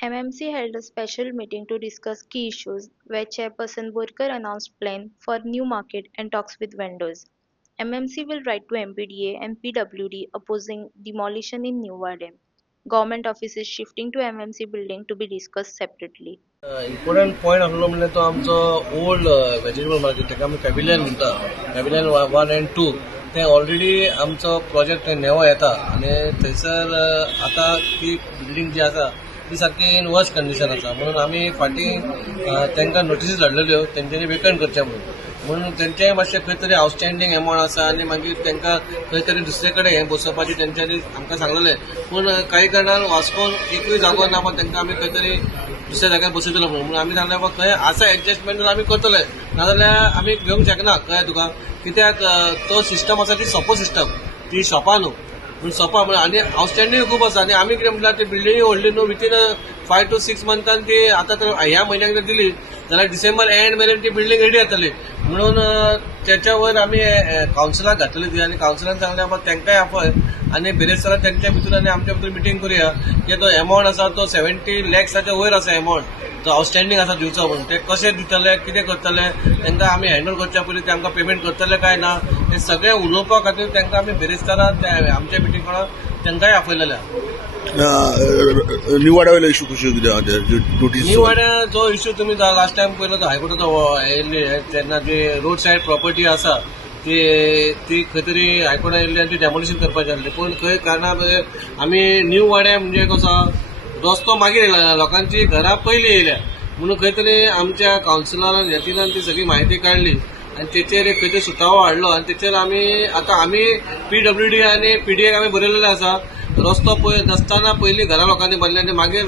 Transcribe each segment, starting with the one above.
MMC held a special meeting to discuss key issues, where Chairperson Borkar announced plan for new market and talks with vendors. MMC will write to MPDA and PWD opposing demolition in New Wardem. Government offices shifting to MMC building to be discussed separately. Important point आसलो म्हणल्यार तो आमचो old vegetable market ताका आमी Pavilion म्हणटा Pavilion 1 and 2 ते already आमचो project नेवो येता आनी थंयसर आतां ती बिल्डींग जी आसा ती सारकी इन वर्स्ट कंडिशन आसा म्हणून आमी फाटीं तांकां नोटिसीस धाडलेल्यो तेंच्यांनी वेकंट करचें म्हणून तेंचेंय मातशें खंय तरी आउटस्टँडींग अमावंट आसा आनी मागीर तांकां खंय तरी दुसरे कडेन हें बसोवपाचें तेंच्यांनी आमकां सांगलेलें पूण कांय कारणान वास्कोन एकूय जागो ना पण तांकां आमी खंय तरी दुसऱ्या जाग्यार बसयतलो म्हणून आमी सांगलें बाबा खंय आसा एडजस्टमेंट जाल्यार आमी करतले नाजाल्यार आमी घेवंक शकना कळ्ळें तुका कित्याक तो सिस्टम आसा ती सोंपो सिस्टम ती शॉपां न्हू पूण सोंपा म्हणून आनी आउटस्टँडींग खूब आसा आनी आमी कितें म्हणल्यार ती बिल्डींग व्हडली न्हू विथीन 5 to 6 months ती आतां तर ह्या म्हयन्याक जर दिली जाल्यार डिसेंबर एंड मेरेन ती बिल्डींग रेडी जातली म्हणून त्याच्या वयर आमी कावन्सिलाक घातली ती आनी कावन्सिलान सांगलें बाबा तांकांय आपय आनी बेरेस्तारा तेंच्या भितर आनी आमच्या भितर मिटींग करुया की तो अमावंट आसा तो 70 lakhsच्या वयर आसा अमावंट तो आउटस्टँडींग आसा दिवचो म्हणून ते कशें दितले कितें करतले तांकां आमी हँडओवर करच्या पयलीं ते आमकां पेमेंट करतले काय ना हें सगळें उलोवपा खातीर तांकां आमी बेरेस्तारा आमच्या मिटींग तांकांय आपयलेले न्यू वाड्या वयलो इश्यू कशें कितें नोटीस न्यू वाड्या जो इश्यू तुमी लास्ट टायम पयलो तो हायकोर्टाचो येयल्ली तेन्ना जी रोड सायड प्रॉपर्टी आसा ती खंय तरी हायकोर्टान येयल्ली आनी ती डेमोलिशन करपाची आसली पूण खंय कारणां आमी न्यू वाड्या म्हणजे कसो रस्तो मागीर येयला लोकांची घरां पयलीं येयल्या म्हणून खंय तरी आमच्या कावन्सिलरान येतिनान ती सगळी म्हायती काडली आनी तेचेर एक खंय तरी सुटावो हाडलो आनी तेचेर आमी PWD आनी PDAक आमी बरयलेलें आसा रस्तो नासतना पयलीं घरां लोकांनी बांदले आनी मागीर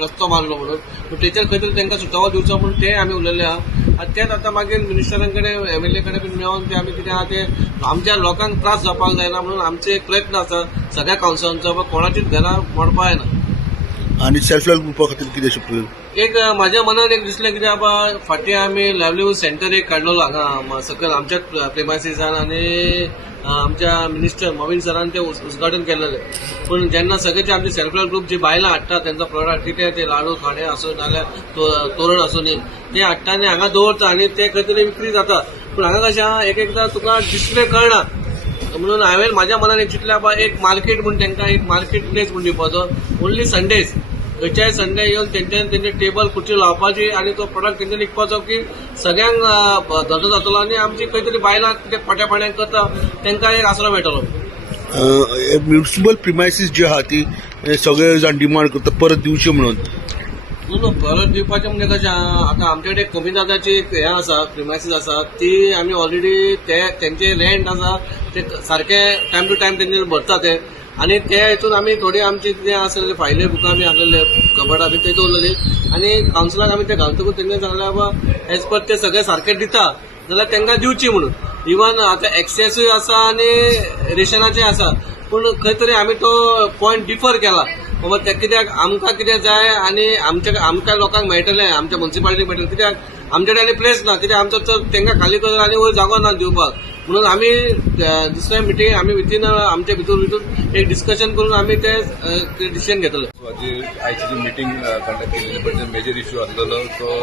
रस्तो मारलो म्हणून पूण तेचेर खंय तरी तांकां सुटावो दिवचो म्हणून ते आमी उलयले आहा आनी तेच आतां मागीर मिनिस्टरां कडेन MLA कडेन बीन मेळोन ते आमी कितें आहा ते आमच्या लोकांक त्रास जावपाक जायना म्हणून आमचे एक प्रयत्न आसा सगळ्या कावन्सिलरांचो कोणाचीच घरां मोडपा जायना आनी सेल्फ हेल्प ग्रुपा खातीर कितें शिकले एक म्हाज्या मनान एक दिसलें कितें बाबा फाटीं आमी लायव्हलीहूड सेंटर एक काडलेलो हांगा सकयल आमच्याच प्रेमायसिसान आनी आमच्या मिनिस्टर मोविन सरान ते उद्घाटन केलेलें पूण जेन्ना सगळेचे आमचे सेल्फ हेल्प ग्रुप जी बायलां हाडटा तेंचो प्रोडक्ट कितें ते लाडू खाणे आसूं नाल्यार तोरण आसूं न्ही ते हाडटा आनी हांगा दवरता आनी ते खंय तरी विक्री जाता पूण हांगा कशें आहा एकदां तुका डिस्प्ले कळना म्हणून हांवें म्हाज्या मनान एक चिंतलें बाबा एक मार्केट म्हूण तांकां एक मार्केट प्लेस म्हूण दिवपाचो ओन्ली संडेज खंयच्याय संडे येवन तेंचे टेबल खुर्ची लावपाची आनी तो प्रोडक्ट तेंच्यांनी विकपाचो की सगळ्यांक धंदो जातलो आनी आमची खंय तरी बायलां कितें पोट्या पाण्याक करता तांकां एक आसरो मेळटलो म्युनिसिपल प्रिमायसीस जी आहा ती सगळे जाण डिमांड करता परत दिवची म्हणून न्हू परत दिवपाचें म्हणजे कशें आहा आतां आमचे कडेन कमी दादाची हें आसा प्रिमायसीस आसा ती आमी ऑलरेडी तेंचे रेंट आसा ते सारके टायम टू टायम तेंचे भरता ते आनी ते हितून आमी थोडी आमची कितें आसलेले फायले बुकां आमी आसलेले कबडा बी ते दवरलेली आनी कावन्सिलाक आमी ते घालतकूच तेंच्यानी सांगलें बाबा एज पर ते सगळे सारके दिता जाल्यार तांकां दिवची म्हणून इवन आतां एक्सेसूय आसा आनी रेशनाचें आसा पूण खंय तरी आमी तो पॉयंट डिफर केला बाबा ते कित्याक आमकां कितें जाय आनी आमच्या लोकांक मेळटलें आमच्या म्युनिसिपालिटीक मेळटलें कित्याक आमचे कडेन आनी प्लेस ना कित्याक आमचो तर तांकां खाली करता आनी वयर जागो ना दिवपाक म्हणून आमी दुसऱ्या मिटींग आमी विथीन आमचे भितून एक डिस्कशन करून आमी ते डिसिजन घेतले आयची जी मिटींग कंडक्ट केलेली बट मेजर इश्यू आसलेलो तो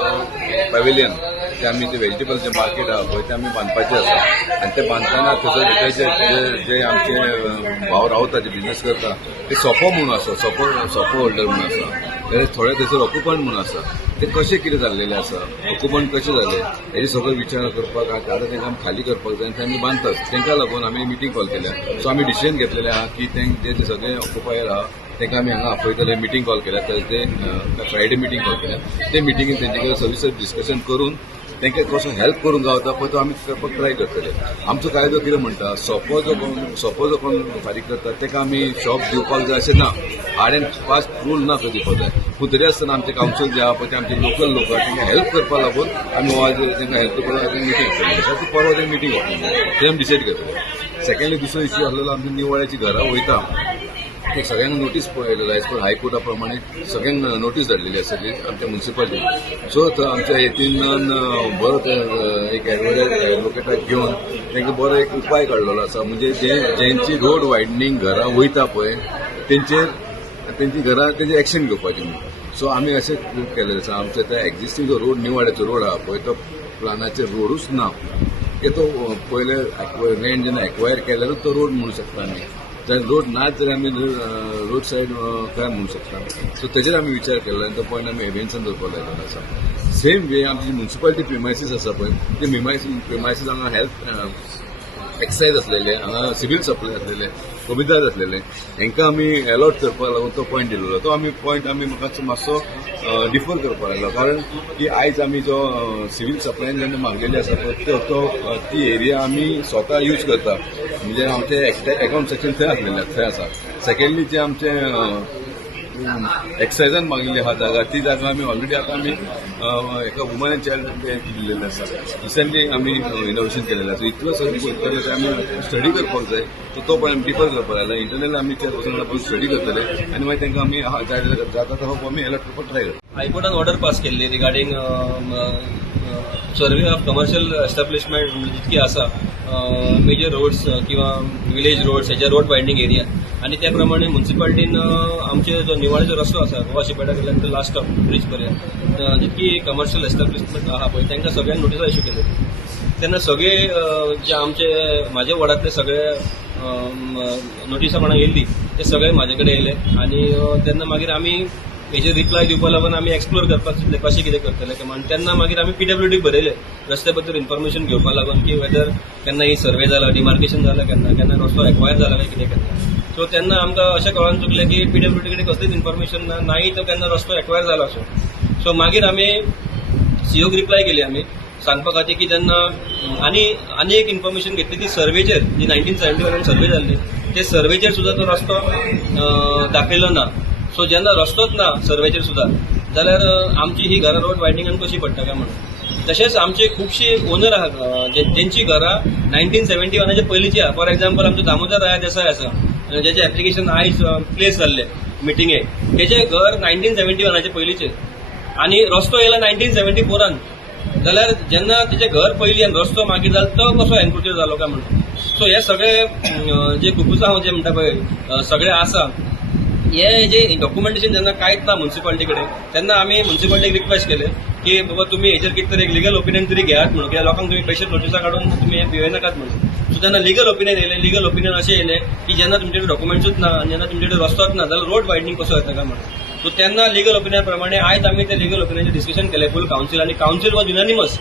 पॅविलियन जे आमी ते व्हेजिटेबलचे मार्केट आहा पळय ते आमी बांदपाचें आसा आनी ते बांदतना थंयसर भितरचे जे आमचे भाव रावता जे बिझनेस करता ते सोपो म्हणून आसा सोपो होल्डर म्हणून आसा जाल्यार थोडे थंयसर ऑक्युपंट म्हणून आसा ते कशें कितें जाल्लेले आसा ऑक्युपंट कशें जाले हेजे सगळो विचार करपाक आतां तांकां आमी खाली करपाक जाय आनी ते आमी बांदतात तांकां लागून आमी मिटींग कॉल केल्या सो आमी डिसिजन घेतलेलें आहा की जे सगळे ऑक्युपायर आहा तांकां आमी हांगा आपयतले मिटींग कॉल केल्या थर्सडे फ्रायडे मिटींग कॉल केल्या ते मिटींगेन तेंचे कडेन सविस्तर डिस्कशन करून तांकां कसो हेल्प करूंक गावता पळय तो आमी करपाक ट्राय करतले आमचो कायदो कितें म्हणटा सोपो जो कोण फारीक करता ताका आमी शॉप दिवपाक जाय अशें ना हार्ड एंड फास्ट रूल ना तो दिवपाक जाय पूण तरी आसतना आमचे कावन्सील जे आहा पळय ते आमचे लोकल लोक तांकां हेल्प करपा लागून आमी आज तांकां हेल्प करपाक मिटींग केली परवा ते मिटींग ते आमी डिसायड करतले सेकंडली दुसरो इश्यू आसलेलो आमची निवळ्याची घरां वयता ते सगळ्यांक नोटीस पळयलेलो एज पर हायकोर्टा प्रमाणे सगळ्यांक नोटीस धाडलेली आसा आमच्या म्युनिसिपालिटीन सो आमच्या हेतीन बरो एक एडवोकेटाक घेवन तांकां बरो एक उपाय काडलेलो आसा म्हणजे जेंची रोड वायडनींग घरां वयता पळय तेंची घरां तेंचे एक्शन घेवपाची सो आमी अशें केलेलें आसा आमचो ते एक्झिस्टींग जो रोड न्यू वाड्याचो रोड आहा पळय तो प्लानाचेर रोडूच ना की तो पयले लँड जेन्ना एक्वायर केल्यारूच तो रोड म्हणू शकता आमी जर रोड नाच जाल्यार आमी रोड सायड काय म्हणू शकता सो तेजेर आमी विचार केलो आनी तो पॉयंट आमी एव्हिएन्सान दवरपाक लायिल्लो आसा सेम वे आमची म्युन्सिपालिटी प्रिमायसीस आसा पळय ते प्रिमायसीस हांगा हेल्थ एक्सायज असलेले हांगा सिव्हील सप्लाय असलेले कमिदार असलेले हांकां आमी अलॉट करपाक लागून तो पॉयंट दिल्लो तो आमी पॉयंट आमी म्हाका मातसो डिफर करपाक लागलो कारण की आयज आमी जो सिव्हील सप्लायन जेन्ना मागलेली आसा पळय तो ती एरिया आमी स्वता यूज करता म्हणजे आमचे अकाउंट सेक्शन थंय आसा सेकंडली जे आमचे एक्सायजान मागिल्ली आहा जागा ती जागा आमी ऑलरेडी आतां आमी एका वुमन एंड चायल्ड दिल्लेले आसा रिसंटली आमी इनोव्हेशन केलेलें आसा इतलो सगळें करतले आमी स्टडी करपाक जाय तो पण आमी डिफर करपाक लागला इंटरनल आमी त्या वचून स्टडी करतले आनी मागीर तांकां आमी जाता तो आमी अलॉट करपाक ट्राय करता हायकोर्टान ऑर्डर पास केल्ली regarding survey of commercial establishment जितकी आसा मेजर रोड्स किंवा विलेज रोड्स हेच्या रोड बायंडींग एरिया आणि त्या प्रमाणे म्युन्सिपालिटीन आमचे जो निवाळेचो रस्तो आसा गोवा शिपेटा कडल्यान तो लास्ट स्टॉप ब्रीज पर्यंत जितकी कमर्शियल एस्टॅब्लिशमेंट आहा पळय तांकां सगळ्यांक नोटिसा इश्यू केले तेन्ना सगळे जे आमचे म्हाजे वॉर्डांतले सगळे नोटिसा कोणाक येयल्ली ते सगळे म्हाजे कडेन येयले आनी तेन्ना मागीर आमी हेजेर रिप्लाय दिवपा लागून आमी एक्सप्लोर करपाक चिंतले कशें कितें करतले म्हणून तेन्ना मागीर आमी PWD बरयले रस्त्या बद्दल इन्फॉर्मेशन घेवपा लागून की वेदर केन्ना ही सर्वे जाला डिमार्केशन जालां केन्ना रस्तो एक्वायर जाला काय कितें केन्ना सो तेन्ना आमकां अशें कळोन चुकलें की PWD कडेन कसलीच इन्फॉर्मेशन ना नाही तो केन्ना रस्तो एक्वायर जाला सो मागीर आमी COक रिप्लाय केली आमी सांगपा खातीर की तेन्ना आनी एक इन्फॉर्मेशन घेतली ती सर्वेचेर जी 1971 सर्वे जाल्ली ते सर्वेचेर सुद्दां तो रस्तो दाखयलो ना सो जेन्ना रस्तोच ना सर्वेचेर सुद्दां जाल्यार आमची ही घरां रोड वायडिंगान कशी पडटा काय म्हणून तशेंच आमचे खुबशी ओनर आहा जेंची घरां 1971 पयलींची आहा फॉर एक्झाम्पल आमचो दामोदर राया देसाय आसा जेचे एप्लिकेशन आयज प्लेस जाल्ले मिटिंगेक तेजें घर 1971 पयलींचें आनी रस्तो येयला 1974 जाल्यार जेन्ना तेजें घर पयलीं आनी रस्तो मागीर जालो तो कसो एन्क्रोचर जालो काय म्हणून सो हे सगळे जे खुबूच हांव जे म्हणटा पळय सगळे आसा हे जे डॉक्युमेंटेशन जेन्ना कांयच ना म्युन्सिपालिटी कडेन तेन्ना आमी म्युन्सिपालिटीक रिक्वेस्ट केले की बाबा तुमी हेचेर कितें तरी एक लिगल ओपिनियन तरी घेयात म्हणून कित्याक लोकांक तुमी पेशंट नोटिसा काडून तुमी हे भिवनाकात म्हणून सो तेन्ना लिगल ओपिनियन येयलें लिगल ओपिनियन अशें येयलें की जेन्ना तुमचे कडेन डॉक्युमेंट्सूच ना आनी जेन्ना तुमचे कडेन रस्तोच ना जाल्यार रोड वायडनींग कसो येता काय म्हणून सो तेन्ना लिगल ओपिनियन प्रमाणे आयज आमी ते लिगल ओपिनियनचेर डिस्कशन केलें फूल कावन्सील आनी कावन्सील वॉज युनानिमस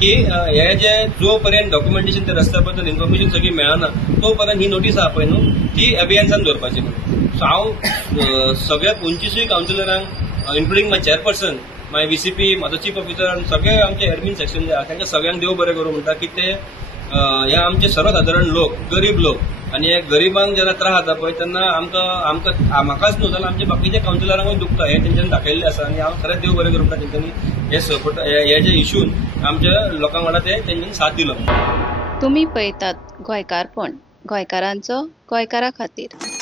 की हे जे जो पर्यंत डॉक्युमेंटेशन त्या रस्त्या बद्दल इन्फॉर्मेशन सगळी मेळना तो पर्यंत ही नोटीस आहा पळय न्हू ती अभियानसान दवरपाची म्हणून सो हांव सगळ्या 25 कावन्सिलरांक इन्क्लुडींग माय चेअरपर्सन माय VCP म्हाजो चीफ ऑफिसर आनी सगळे आमचे एडमीन सेक्शन जे आहा तांकां सगळ्यांक देव बरें करूं म्हणटा की ते हे आमचे सर्वसाधारण लोक गरीब लोक आनी हे गरिबांक जेन्ना त्रास जाता पळय तेन्ना आमकां म्हाकाच न्हू जाल्यार आमचे बाकीच्या कावन्सिलरांकूय दुखता हे तेंच्यांनी दाखयल्लें आसा आनी हांव खरेंच देव बरें करूं म्हणटा तेंच्यांनी हे सपोर्ट हे जे इश्यून आमच्या लोकांक वांगडा ते तेंच्यांनी साथ दिलो तुम्ही पळयतात गोंयकारपण गोंयकारांचो गोंयकारा खातीर